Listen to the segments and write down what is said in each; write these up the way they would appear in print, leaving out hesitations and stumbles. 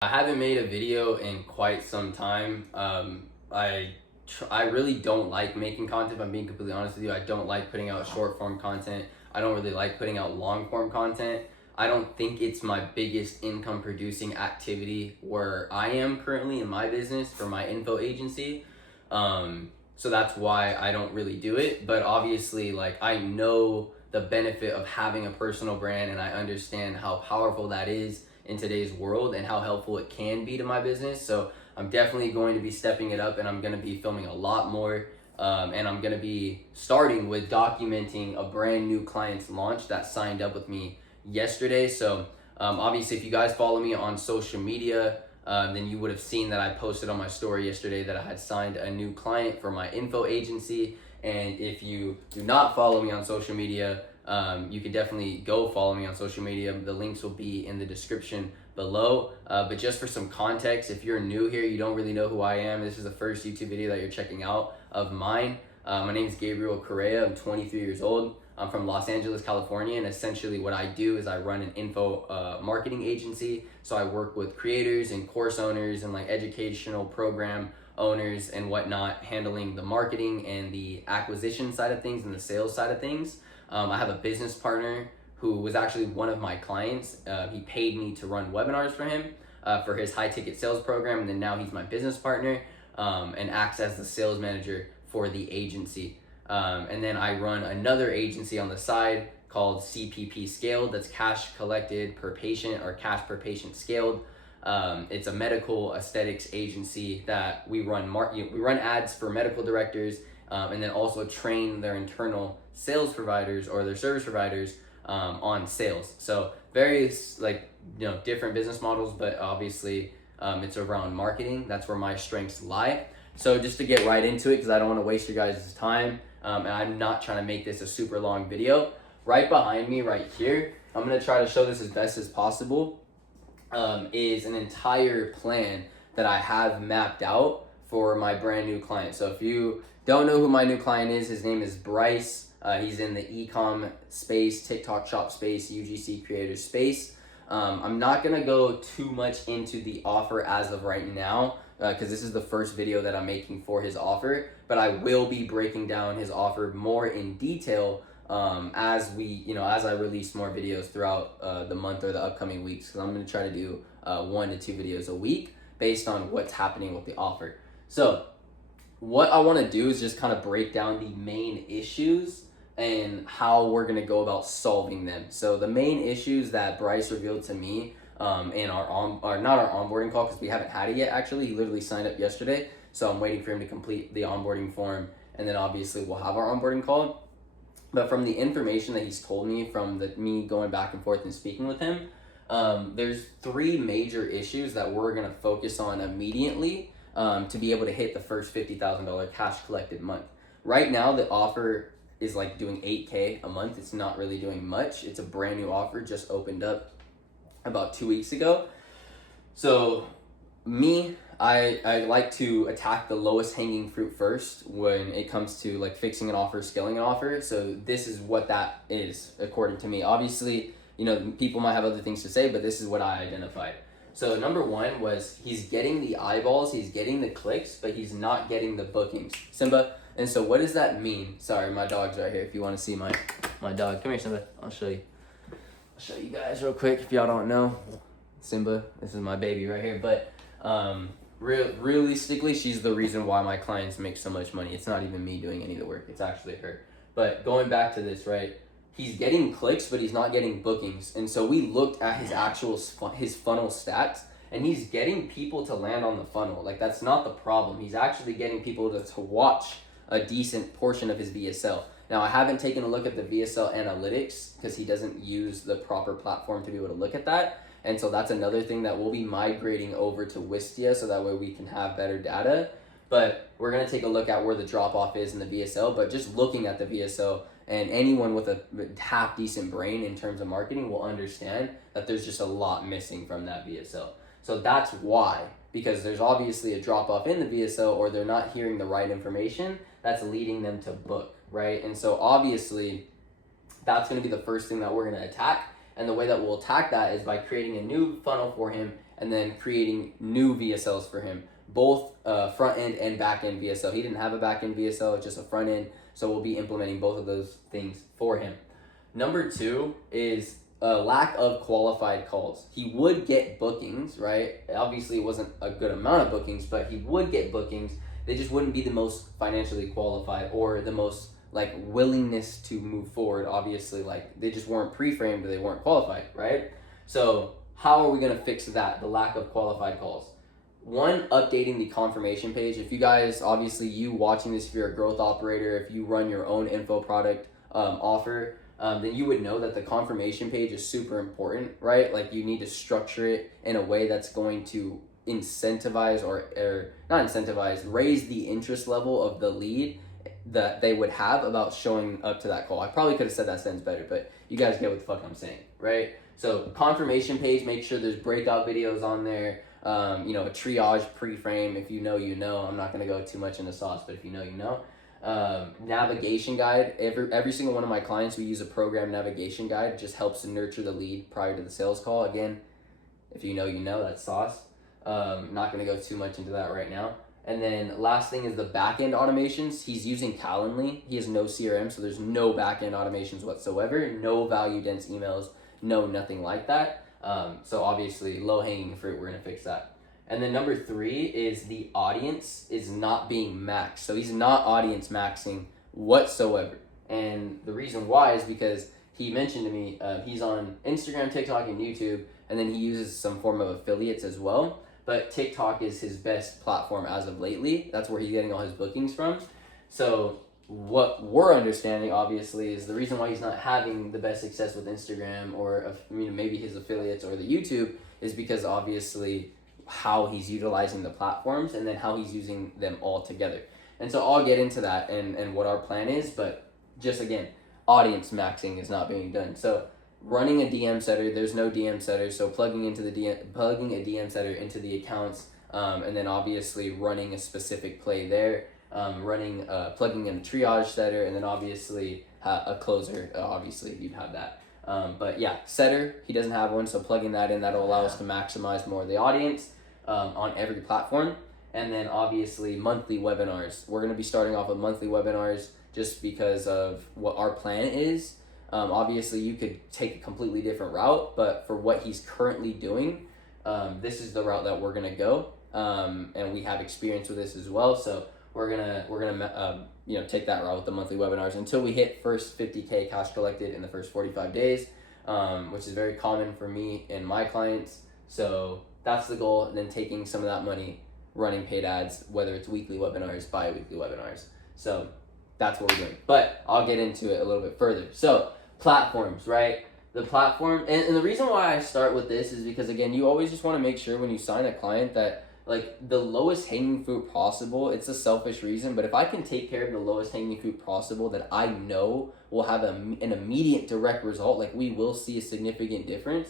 I haven't made a video in quite some time. I really don't like making content. If I'm being completely honest with you, I don't like putting out short form content. I don't really like putting out long form content. I don't think it's my biggest income producing activity where I am currently in my business for my info agency. So that's why I don't really do it. But obviously, like, I know the benefit of having a personal brand, and I understand how powerful that is in today's world and how helpful it can be to my business. So I'm definitely going to be stepping it up, and I'm going to be filming a lot more. And I'm going to be starting with documenting a brand new client's launch that signed up with me yesterday. So obviously, if you guys follow me on social media, then you would have seen that I posted on my story yesterday that I had signed a new client for my info agency. And if you do not follow me on social media, you can definitely go follow me on social media. The links will be in the description below. But just for some context, if you're new here, you don't really know who I am, this is the first YouTube video that you're checking out of mine. My name is Gabriel Correa. I'm 23 years old. I'm from Los Angeles, California, and essentially what I do is I run an info marketing agency. So I work with creators and course owners and like educational program owners and whatnot, handling the marketing and the acquisition side of things and the sales side of things. I have a business partner who was actually one of my clients. He paid me to run webinars for him for his high ticket sales program, and then now he's my business partner and acts as the sales manager for the agency. And then I run another agency on the side called CPP Scaled. That's cash collected per patient, or cash per patient scaled. It's a medical aesthetics agency that we run we run ads for medical directors, and then also train their internal sales providers or their service providers on sales. So various different business models, but obviously it's around marketing. That's where my strengths lie. So just to get right into it, because I don't want to waste your guys' time, and I'm not trying to make this a super long video. Right behind me, right here, I'm gonna try to show this as best as possible. Is an entire plan that I have mapped out for my brand new client. So if you don't know who my new client is, his name is Bryce. He's in the e-com space, TikTok shop space, UGC creator space. I'm not gonna go too much into the offer as of right now, because this is the first video that I'm making for his offer, but I will be breaking down his offer more in detail as I release more videos throughout the month or the upcoming weeks, because I'm going to try to do 1 to 2 videos a week based on what's happening with the offer. So what I want to do is just kind of break down the main issues and how we're going to go about solving them. So the main issues that Bryce revealed to me in our not our onboarding call, because we haven't had it yet actually. He literally signed up yesterday, so I'm waiting for him to complete the onboarding form, and then obviously we'll have our onboarding call. But from the information that he's told me, from me going back and forth and speaking with him, there's 3 major issues that we're going to focus on immediately to be able to hit the first $50,000 cash collected month. Right now, the offer is like doing $8K a month. It's not really doing much. It's a brand new offer, just opened up about 2 weeks ago. So I like to attack the lowest hanging fruit first when it comes to like fixing an offer, scaling an offer. So this is what that is according to me. Obviously, people might have other things to say, but this is what I identified. So number 1 was he's getting the eyeballs, he's getting the clicks, but he's not getting the bookings. Simba. And so what does that mean? Sorry, my dog's right here. If you want to see my dog, come here, Simba. I'll show you. I'll show you guys real quick if y'all don't know. Simba, this is my baby right here. But realistically, she's the reason why my clients make so much money. It's not even me doing any of the work. It's actually her. But going back to this, right? He's getting clicks, but he's not getting bookings. And so we looked at his funnel stats, and he's getting people to land on the funnel. Like, that's not the problem. He's actually getting people to watch a decent portion of his VSL. Now, I haven't taken a look at the VSL analytics because he doesn't use the proper platform to be able to look at that. And so that's another thing that we'll be migrating over to Wistia, so that way we can have better data. But we're going to take a look at where the drop-off is in the VSL. But just looking at the VSL, and anyone with a half-decent brain in terms of marketing will understand that there's just a lot missing from that VSL. So that's why, because there's obviously a drop-off in the VSL, or they're not hearing the right information that's leading them to book, right? And so obviously that's going to be the first thing that we're going to attack. And the way that we'll attack that is by creating a new funnel for him and then creating new VSLs for him, both front end and back end VSL. He didn't have a back end VSL, it's just a front end. So we'll be implementing both of those things for him. Number 2 is a lack of qualified calls. He would get bookings, right? Obviously it wasn't a good amount of bookings, but he would get bookings. They just wouldn't be the most financially qualified or the most like willingness to move forward. Obviously, like they just weren't pre-framed, but they weren't qualified, right? So how are we gonna fix that? The lack of qualified calls. 1, updating the confirmation page. If you guys, obviously you watching this, if you're a growth operator, if you run your own info product offer, then you would know that the confirmation page is super important, right? Like you need to structure it in a way that's going to incentivize or not incentivize, raise the interest level of the lead that they would have about showing up to that call. I probably could have said that sentence better, but you guys get what the fuck I'm saying, right? So confirmation page, make sure there's breakout videos on there, a triage pre-frame. If you know, you know. I'm not going to go too much into sauce, but if you know, you know. Navigation guide. Every single one of my clients, we use a program navigation guide. It just helps to nurture the lead prior to the sales call. Again, if you know, you know, that's sauce. Not going to go too much into that right now. And then last thing is the back-end automations. He's using Calendly. He has no CRM, so there's no back-end automations whatsoever. No value-dense emails. No, nothing like that. So obviously, low-hanging fruit, we're going to fix that. And then number 3 is the audience is not being maxed. So he's not audience maxing whatsoever. And the reason why is because he mentioned to me he's on Instagram, TikTok, and YouTube, and then he uses some form of affiliates as well. But TikTok is his best platform as of lately. That's where he's getting all his bookings from. So what we're understanding, obviously, is the reason why he's not having the best success with Instagram or maybe his affiliates or the YouTube is because obviously how he's utilizing the platforms and then how he's using them all together. And so I'll get into that and what our plan is, but just again, audience maxing is not being done. So running a DM setter, there's no DM setter, so plugging a DM setter into the accounts, and then obviously running a specific play there, plugging in a triage setter, and then obviously a closer. Obviously you'd have that. But yeah, setter, he doesn't have one, so plugging that in, that'll allow us to maximize more of the audience on every platform. And then obviously monthly webinars. We're going to be starting off with monthly webinars just because of what our plan is. Obviously you could take a completely different route, but for what he's currently doing, this is the route that we're going to go. And we have experience with this as well. So we're gonna take that route with the monthly webinars until we hit first 50K cash collected in the first 45 days, which is very common for me and my clients. So that's the goal. And then taking some of that money, running paid ads, whether it's weekly webinars, bi-weekly webinars. So that's what we're doing. But I'll get into it a little bit further. So platforms, right? The platform, and the reason why I start with this is because, again, you always just want to make sure when you sign a client that like the lowest hanging fruit possible. It's a selfish reason, but if I can take care of the lowest hanging fruit possible that I know will have an immediate direct result, like we will see a significant difference,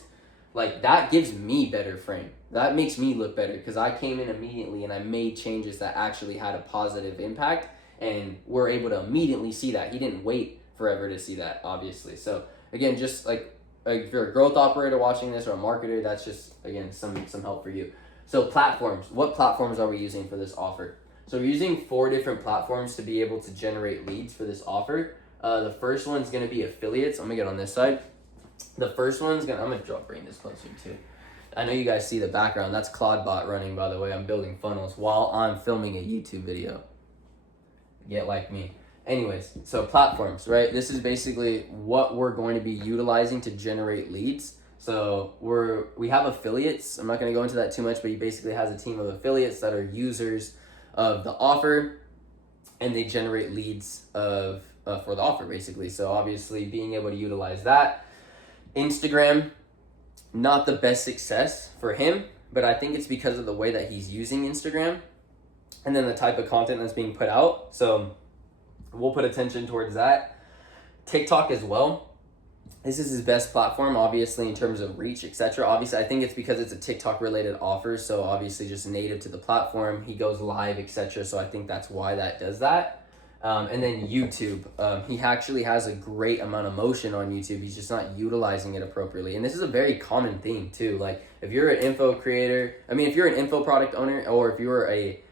like that gives me better frame. That makes me look better because I came in immediately and I made changes that actually had a positive impact, and we're able to immediately see that. He didn't wait forever to see that, obviously. So again, just like if you're a growth operator watching this or a marketer, that's just, again, some help for you. So platforms, what platforms are we using for this offer? So we're using 4 different platforms to be able to generate leads for this offer. The first one's gonna be affiliates. I'm gonna get on this side. The first one's I'm gonna bring this closer too. I know you guys see the background. That's CloudBot running, by the way. I'm building funnels while I'm filming a YouTube video. Get like me. Anyways, so platforms, right? This is basically what we're going to be utilizing to generate leads. So we have affiliates. I'm not going to go into that too much, but he basically has a team of affiliates that are users of the offer, and they generate leads for the offer, basically. So obviously being able to utilize that. Instagram, not the best success for him, but I think it's because of the way that he's using Instagram and then the type of content that's being put out. So we'll put attention towards that. TikTok as well. This is his best platform, obviously, in terms of reach, etc. Obviously, I think it's because it's a TikTok-related offer, so obviously just native to the platform. He goes live, etc. So I think that's why that does that. And then YouTube. He actually has a great amount of motion on YouTube. He's just not utilizing it appropriately. And this is a very common theme too. Like if you're an info creator, if you're an info product owner, or if you're a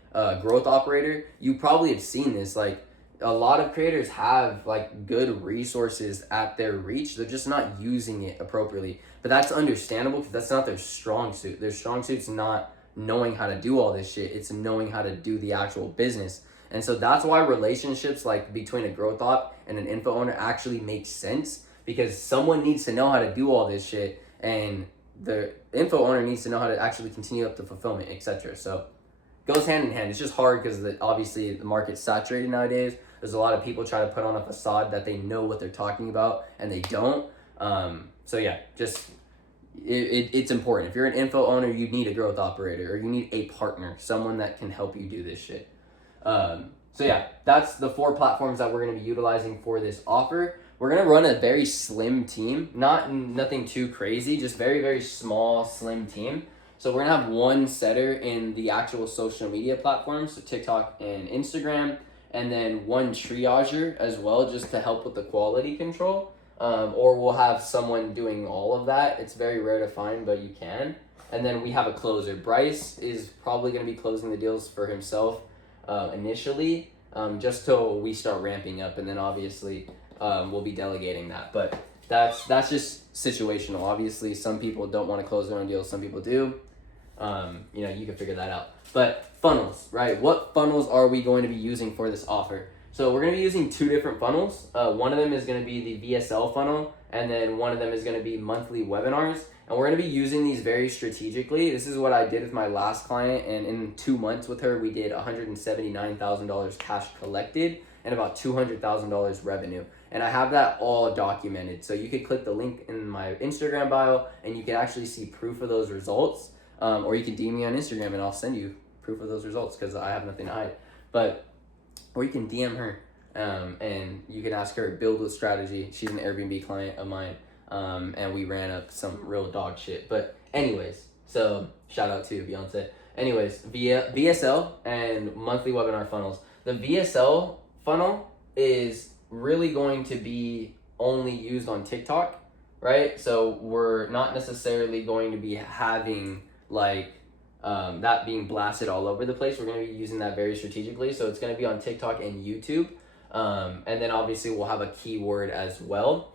growth operator, you probably have seen this. Like a lot of creators have like good resources at their reach. They're just not using it appropriately. But that's understandable because that's not their strong suit. Their strong suit's not knowing how to do all this shit. It's knowing how to do the actual business. And so that's why relationships like between a growth op and an info owner actually make sense, because someone needs to know how to do all this shit and the info owner needs to know how to actually continue up the fulfillment, etc. So it goes hand in hand. It's just hard because obviously the market's saturated nowadays. There's a lot of people try to put on a facade that they know what they're talking about and they don't. So yeah, just it's important. If you're an info owner, you need a growth operator, or you need a partner, someone that can help you do this shit. So yeah, that's the 4 platforms that we're going to be utilizing for this offer. We're going to run a very slim team, nothing too crazy, just very, very small, slim team. So we're going to have one setter in the actual social media platforms, so TikTok and Instagram, and then one triager as well, just to help with the quality control. Or we'll have someone doing all of that. It's very rare to find, but you can. And then we have a closer. Bryce is probably going to be closing the deals for himself initially, just till we start ramping up, and then obviously we'll be delegating that. But that's just situational. Obviously, some people don't want to close their own deals, some people do. You can figure that out. But funnels, right? What funnels are we going to be using for this offer? So we're going to be using 2 different funnels. One of them is going to be the VSL funnel, and then one of them is going to be monthly webinars. And we're going to be using these very strategically. This is what I did with my last client, and in 2 months with her, we did $179,000 cash collected and about $200,000 revenue. And I have that all documented. So you could click the link in my Instagram bio, and you can actually see proof of those results. Or you can DM me on Instagram, and I'll send you proof of those results because I have nothing to hide. Or you can DM her, and you can ask her build with strategy. She's an Airbnb client of mine. And we ran up some real dog shit. But anyways, so shout out to Beyonce. Anyways, via VSL and monthly webinar funnels. The VSL funnel is really going to be only used on TikTok, right? So we're not necessarily going to be having that being blasted all over the place. We're going to be using that very strategically. So it's going to be on TikTok and YouTube. And then obviously we'll have a keyword as well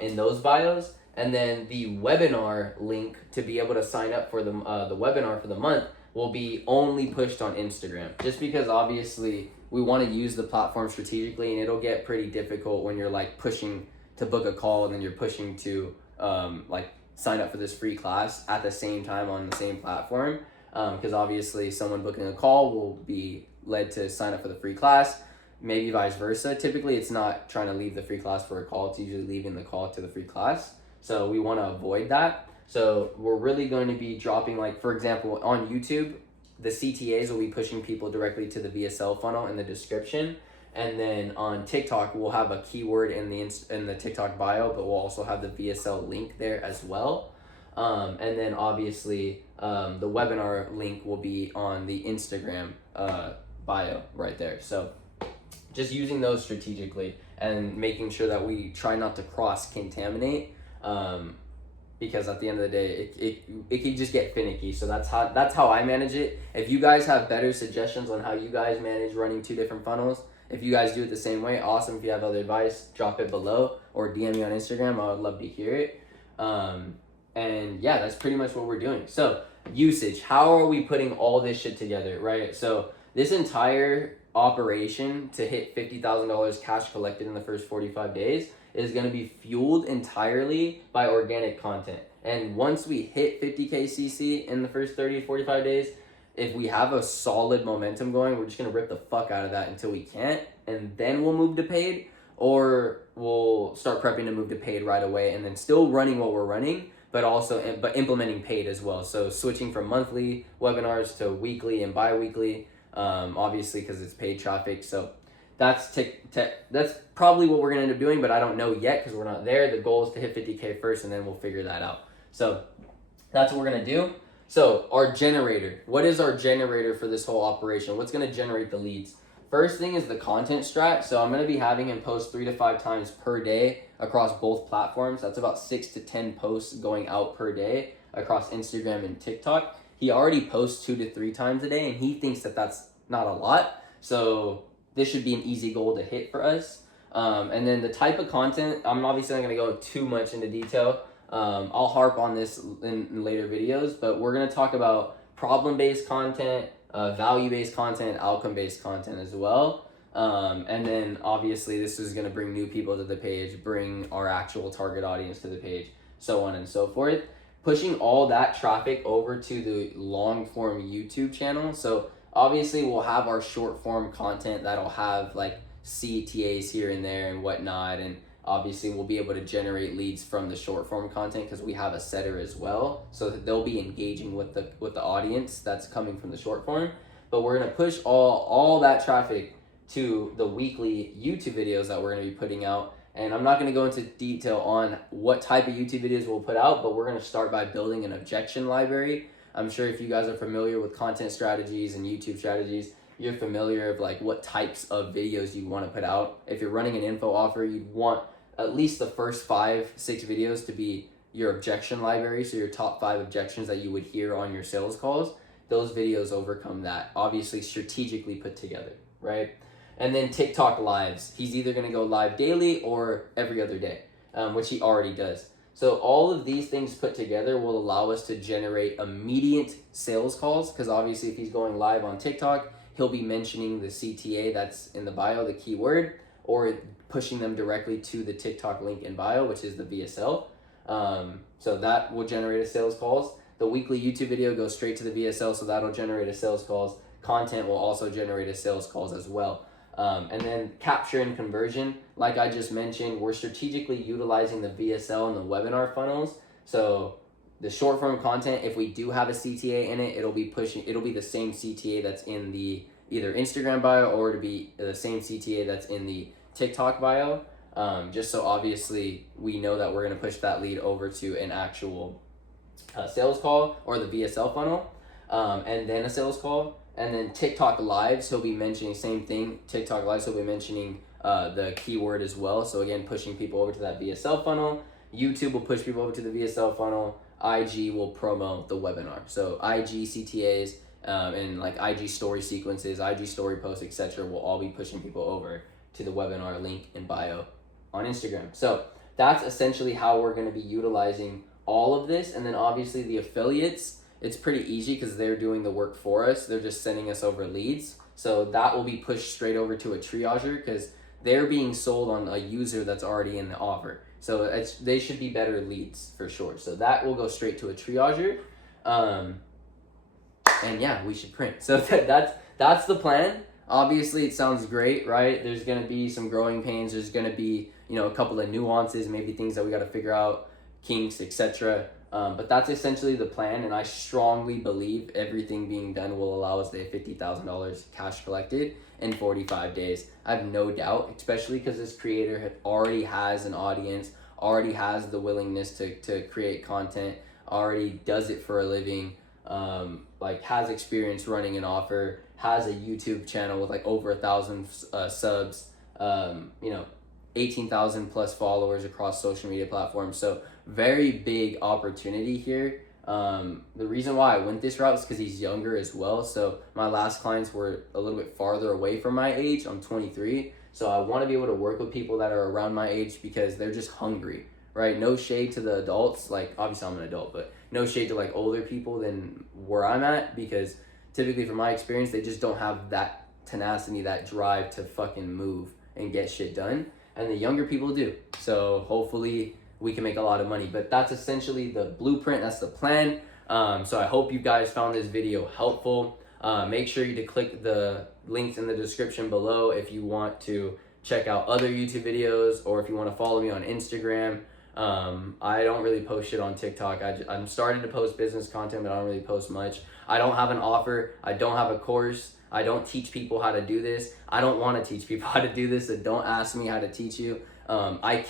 in those bios. And then the webinar link to be able to sign up for the webinar for the month will be only pushed on Instagram, just because obviously we want to use the platform strategically, and it'll get pretty difficult when you're like pushing to book a call and then you're pushing to sign up for this free class at the same time on the same platform, because obviously someone booking a call will be led to sign up for the free class, maybe vice versa. Typically it's not trying to leave the free class for a call, it's usually leaving the call to the free class. So we want to avoid that. So we're really going to be dropping, like, for example, on YouTube, the CTAs will be pushing people directly to the VSL funnel in the description. And then on TikTok, we'll have a keyword in the TikTok bio, but we'll also have the VSL link there as well. And then obviously the webinar link will be on the Instagram bio right there. So just using those strategically and making sure that we try not to cross-contaminate, because at the end of the day, it can just get finicky. So that's how I manage it. If you guys have better suggestions on how you guys manage running 2 different funnels, if you guys do it the same way, awesome. If you have other advice, drop it below or DM me on Instagram. I would love to hear it. And yeah, that's pretty much what we're doing. So usage, how are we putting all this shit together, right? So this entire operation to hit $50,000 cash collected in the first 45 days is going to be fueled entirely by organic content. And once we hit 50K CC in the first 30 to 45 days, if we have a solid momentum going, we're just going to rip the fuck out of that until we can't, and then we'll move to paid, or we'll start prepping to move to paid right away, and then still running what we're running, but implementing paid as well. So switching from monthly webinars to weekly and bi-weekly, obviously because it's paid traffic. So that's probably what we're going to end up doing, but I don't know yet because we're not there. The goal is to hit 50K first, and then we'll figure that out. So that's what we're going to do. So our generator, what is our generator for this whole operation? What's going to generate the leads? First thing is the content strat. So I'm going to be having him post 3 to 5 times per day across both platforms. That's about 6 to 10 posts going out per day across Instagram and TikTok. He already posts 2 to 3 times a day, and he thinks that that's not a lot. So this should be an easy goal to hit for us. And then the type of content, I'm obviously not going to go too much into detail. I'll harp on this in later videos, but we're going to talk about problem-based content, value-based content, outcome-based content as well. And then obviously this is going to bring new people to the page, bring our actual target audience to the page, so on and so forth. Pushing all that traffic over to the long-form YouTube channel. So obviously we'll have our short-form content that'll have like CTAs here and there and whatnot, and obviously we'll be able to generate leads from the short form content because we have a setter as well, so that they'll be engaging with the audience that's coming from the short form. But we're going to push all that traffic to the weekly YouTube videos that we're going to be putting out. And I'm not going to go into detail on what type of YouTube videos we'll put out, but we're going to start by building an objection library. I'm sure if you guys are familiar with content strategies and YouTube strategies, you're familiar of like what types of videos you want to put out. If you're running an info offer, you'd want at least the first 5-6 videos to be your objection library. So your top 5 objections that you would hear on your sales calls, those videos overcome that, obviously strategically put together, right? And then TikTok lives. He's either going to go live daily or every other day, which he already does. So all of these things put together will allow us to generate immediate sales calls, because obviously if he's going live on TikTok, he'll be mentioning the CTA that's in the bio, the keyword, or pushing them directly to the TikTok link in bio, which is the VSL. So that will generate a sales calls. The weekly YouTube video goes straight to the VSL, so that'll generate a sales calls. Content will also generate a sales calls as well. And then capture and conversion, like I just mentioned, we're strategically utilizing the VSL and the webinar funnels. So the short form content, if we do have a CTA in it, it'll be the same CTA that's in the either Instagram bio, or to be the same CTA that's in the TikTok bio. Just so obviously we know that we're going to push that lead over to an actual sales call or the VSL funnel, and then a sales call. And then TikTok lives, he'll be mentioning same thing. TikTok lives, he'll be mentioning the keyword as well. So again, pushing people over to that VSL funnel. YouTube will push people over to the VSL funnel. IG will promo the webinar. So IG CTAs and like IG story sequences, IG story posts, etc. will all be pushing people over to the webinar link in bio on Instagram. So that's essentially how we're going to be utilizing all of this. And then obviously the affiliates, it's pretty easy because they're doing the work for us. They're just sending us over leads. So that will be pushed straight over to a triager because they're being sold on a user that's already in the offer. So they should be better leads for sure. So that will go straight to a triager. And yeah, we should print. So that's the plan. Obviously it sounds great, right? There's going to be some growing pains. There's going to be, a couple of nuances, maybe things that we got to figure out, kinks, etc. But that's essentially the plan, and I strongly believe everything being done will allow us to hit $50,000 cash collected in 45 days. I have no doubt, especially because this creator already has an audience, already has the willingness to create content, already does it for a living, has experience running an offer, has a YouTube channel with like over 1,000 subs, 18,000 plus followers across social media platforms. So very big opportunity here. The reason why I went this route is because he's younger as well. So my last clients were a little bit farther away from my age. I'm 23. So I want to be able to work with people that are around my age because they're just hungry, right? No shade to the adults. Like obviously I'm an adult, but no shade to like older people than where I'm at, because typically from my experience, they just don't have that tenacity, that drive to fucking move and get shit done. And the younger people do. So hopefully we can make a lot of money. But that's essentially the blueprint. That's the plan. So I hope you guys found this video helpful. Make sure you to click the links in the description below if you want to check out other YouTube videos, or if you want to follow me on Instagram. I don't really post shit on TikTok. I'm starting to post business content, but I don't really post much. I don't have an offer. I don't have a course. I don't teach people how to do this. I don't want to teach people how to do this, so don't ask me how to teach you. I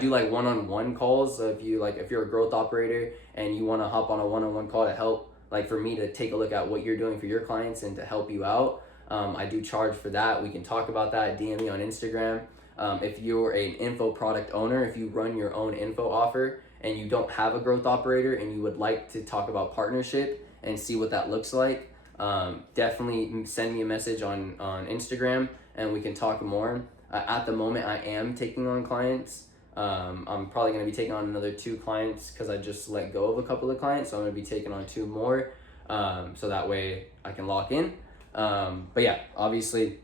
do like one-on-one calls. So if you're a growth operator and you want to hop on a one-on-one call to help, like for me to take a look at what you're doing for your clients and to help you out, I do charge for that. We can talk about that. DM me on Instagram. If you're an info product owner, if you run your own info offer and you don't have a growth operator and you would like to talk about partnership and see what that looks like, definitely send me a message on Instagram and we can talk more. At the moment, I am taking on clients. I'm probably going to be taking on another 2 clients because I just let go of a couple of clients. So I'm going to be taking on 2 more, so that way I can lock in. But yeah, obviously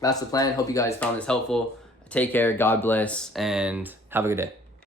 that's the plan. Hope you guys found this helpful. Take care, God bless, and have a good day.